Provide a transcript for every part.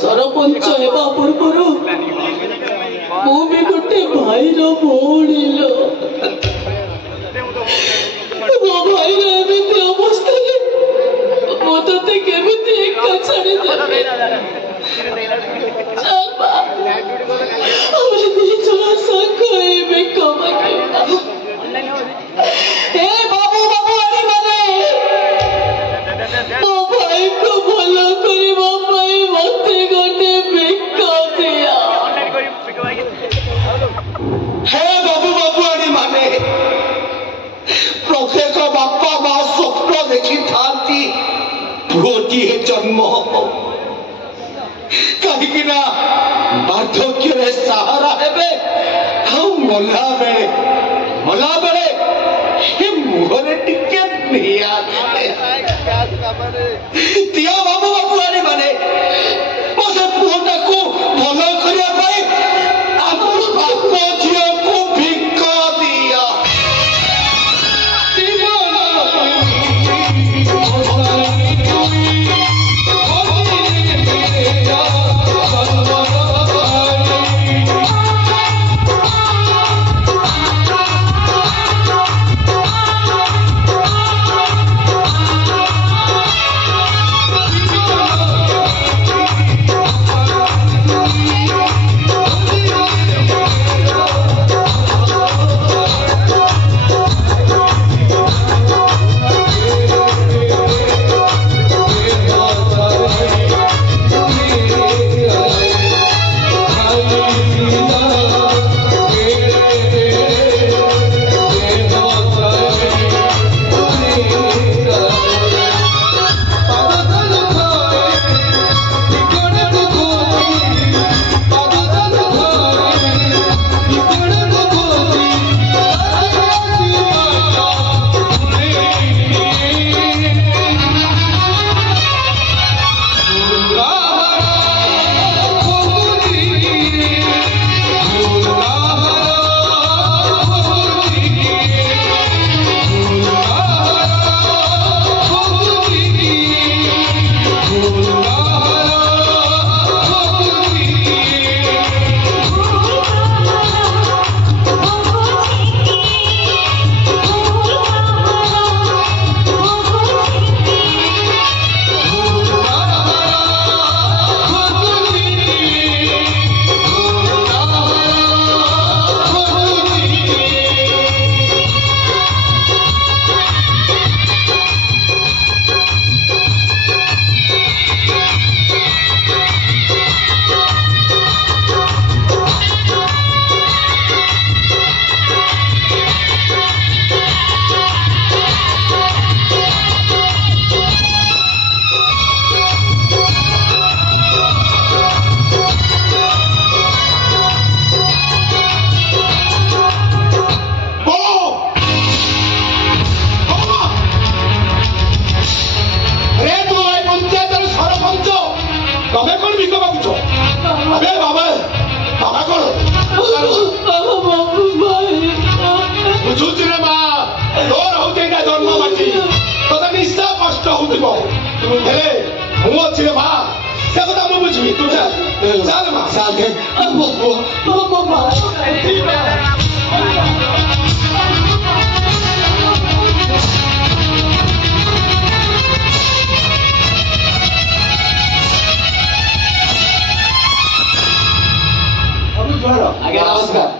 सरपंच हेबा पूर्वर मु भी गोटे भाई भौणी लो मो भाई एमती अवस्था मते केमिति एका छाड़ी देबे बाबू बाबू अरे माने मो भाई को भलो करिबा पई मते गोटे भिक्षा दिया हे बाबू बाबू अरे माने प्रत्येक बापा मा स्वप्न देखी थांती पुओटी जन्म कहीं वार्धक्य सहारा हेबे मला बेले मुहरे टिके दिया बाबू बाबू अरे माने मो पुओटा को भल करने आम बाप झील को भिक्षा दिया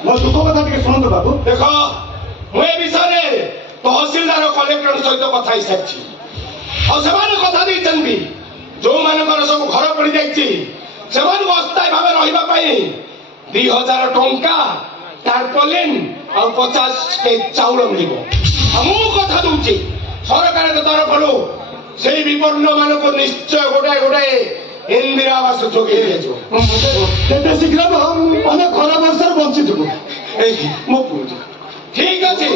मो दुख कथा टे शुणु बाबू देख मुझे विषय तहसिलदार कलेक्टर सहित कथा सारी कथा देती जो मानकर सब घर पड़ जाए अस्थायी भाव रही 2000 टंका टार्पोलिन और 50 के चाउल मिल कथा दूसरी सरकार तरफ से विपन्न मान को निश्चय गोटाए गोटाए इंदिरा आवास जोगे शीघ्र खरा वर्षार बंची मो ठीक अच्छे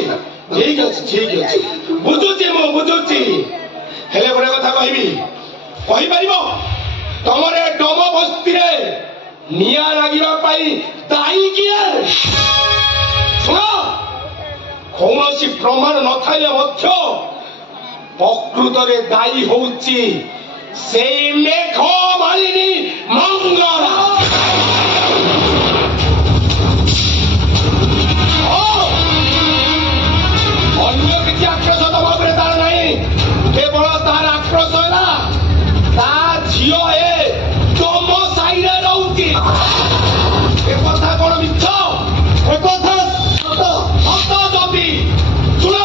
ठीक अच्छे ठीक अच्छे बुझुची मु बुझुची हेले गोटे कथा कहि तुम डम बस्ती निया लगे दायी किए शुण କୌଣସି ପ୍ରମାଣ ନଥାଇଲେ ମଧ୍ୟ ପ୍ରକୃତରେ ଦାୟୀ ହଉଛି ସେଇ ମେଘ ମାଳିନୀ ମଙ୍ଗଳା। ଅନ୍ୟ କିଛି ଆକ୍ରୋଶ ତମ ଉପରେ ତାର ନାହିଁ, କେବଳ ତାର ଆକ୍ରୋଶ ହେଲା ତା ଝିଅ ତମ ସାହିରେ ରହୁଛି। ଏ କଥା କଣ ମିଛ? ଏ କଥା ସତ ଯଦି ଶୁଣ,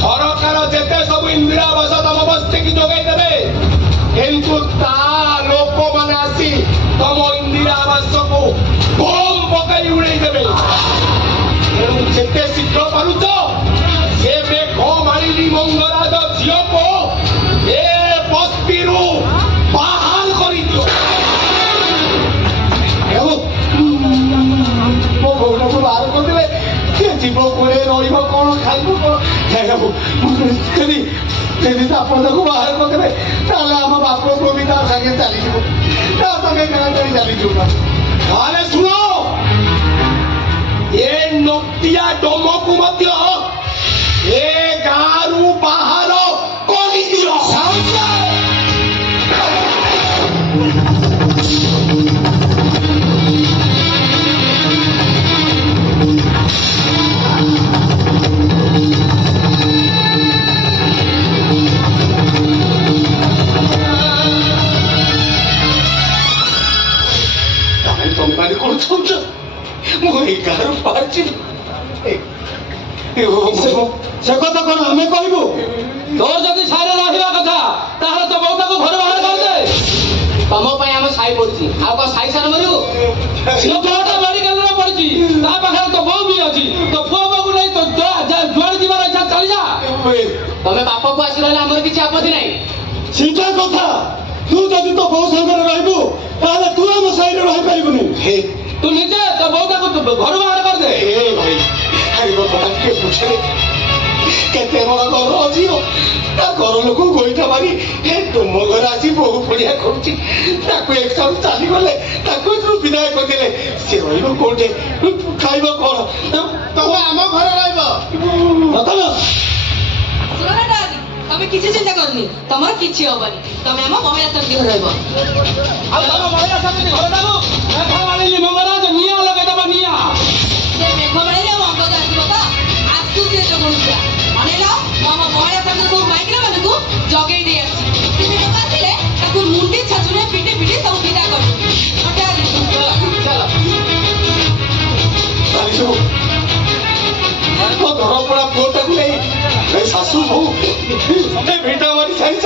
ସରକାର ଯେତେ ସବୁ ଇନ୍ଦିରା ଆବାସ ତମ ବସ୍ତିକି ଯୋଗାଇ ଦେବେ, କିନ୍ତୁ ତା ଲୋକମାନେ ଆସି ତମ ଇନ୍ଦିରା ଆବାସକୁ ବମ୍ ପକାଇ ଉଡ଼େଇ ଦେବେ। ତେଣୁ ଯେତେ ଶୀଘ୍ର ପାରୁଛ ସେ ମେଘ ମାଳିନୀ ମଙ୍ଗରାଜ ଝିଅକୁ ଏ ବସ୍ତିରୁ ବାହାର କରିଦିଅ। ମୋ ଭଉଣୀକୁ ବାହାର କରିଦେଲେ ସେ ଯିବ କୁଆଡ଼େ, ରହିବ କଣ, ଖାଇବ କଣ? ଯଦି ଆପଣ ତାକୁ ବାହାର କରିଦେବେ ତାହେଲେ ଆମ ବାପ ପୁଅ ବି ତା ସାଙ୍ଗେ ଚାଲିଯିବ, ତା ସାଙ୍ଗେ ଗାଁ ଗାଡ଼ି ଚାଲିଯିବ। ତାହେଲେ ଶୁଣ, ଏ ନଟିଆ ଡୋମକୁ ମଧ୍ୟ ଏ ଗାଁରୁ ବାହାର କରିଦିଅ। ତମେମାନେ କଣ ଚାହୁଁଛ ମୁଁ ଏଇ ଗାଁରୁ ବାହାରିଛି? ସେ କଥା କଣ ଆମେ କହିବୁ? ତୋର ଯଦି ସାହିରେ ରହିବା କଥା ତାହେଲେ ତ ବୋଉଟାକୁ ଘର ବାହାର କରିଦେ। ତମ ପାଇଁ ଆମ ସାହି ପଡୁଛି, ଆଉ କଣ ସାହି ସାର ମରିବୁ? ପୁଅଟା ମେଡିକାଲରେ ପଡିଛି, ତା ପାଖରେ ତ ବୋଉ ବି ଅଛି, ତ ପୁଅ ବୋଉକୁ ନେଇ ତ ଯୁଆଡେ ଯିବାର ଇଚ୍ଛା ଚାଲିଯା। ତମେ ବାପକୁ ଆସି ରହିଲେ ଆମର କିଛି ଆପତ୍ତି ନାହିଁ। ସେଇଟା କଥା, ତୁ ଯଦି ତୋ ବୋଉ ସାଙ୍ଗରେ ରହିବୁ ତାହେଲେ ତୁ ଆମ ସାହିରେ ରହିପାରିବୁନି। ତୁ ନିଜେ ତୋ ବୋଉଟାକୁ ଘରୁ ବାହାର କରିଦେ। କେତେ ବଡ ଘର ଅଛି, ତା ଘର ଲୋକ ଗୋଇଠା ମାରି ତୁମ ଘରେ ଆସି ବୋହୁ ପଡିଆ କରୁଛି। ତାକୁ ଏକସାରୁ ଚାଲିଗଲେ, ତାକୁ ବିଦାୟ କରିଦେଲେ, ସେ ରହିବ କୋଉଠି, ଖାଇବ କଣ? ତମେ ଆମ ଘରେ ରହିବ। ତମେ କିଛି ଚିନ୍ତା କରନି, ତମର କିଛି ହବନି। ତମେ ଆମ ମହିଳା ସମିତି ଘରେ ରହିବ। ଆଉ ତମ ମହିଳା ସମିତି ଘରଟାକୁ ମେଘ ମାଳିନୀ ମଙ୍ଗରାଜ ନିଆଁ ଲଗେଇଦବ। ନିଆଁ ସେ ମେଘ ମାଳିନୀ ଆଉ ଅଙ୍ଗଦ ଆସିବ ତ ଆସୁଛି ଜଗୁଣୁଥିଲା ଅନେଇଲ। ଆମ ମହିଳା ସମିତି ସବୁ ମାଇକିନା ମାନଙ୍କୁ ଜଗେଇ ଦେଇ ଆସିଛି। ସେ ଆସିଲେ ତାକୁ ମୁଣ୍ଡି ଛାଚୁରେ ପିଟି ପିଟି ସବୁ ବିଦା କରିବୁ। ଧରପଡ଼ା ପୁଅଟାକୁ ନେଇ ଶାଶୁ ବୋହୁ ଭିଟା ମାରି ସାରି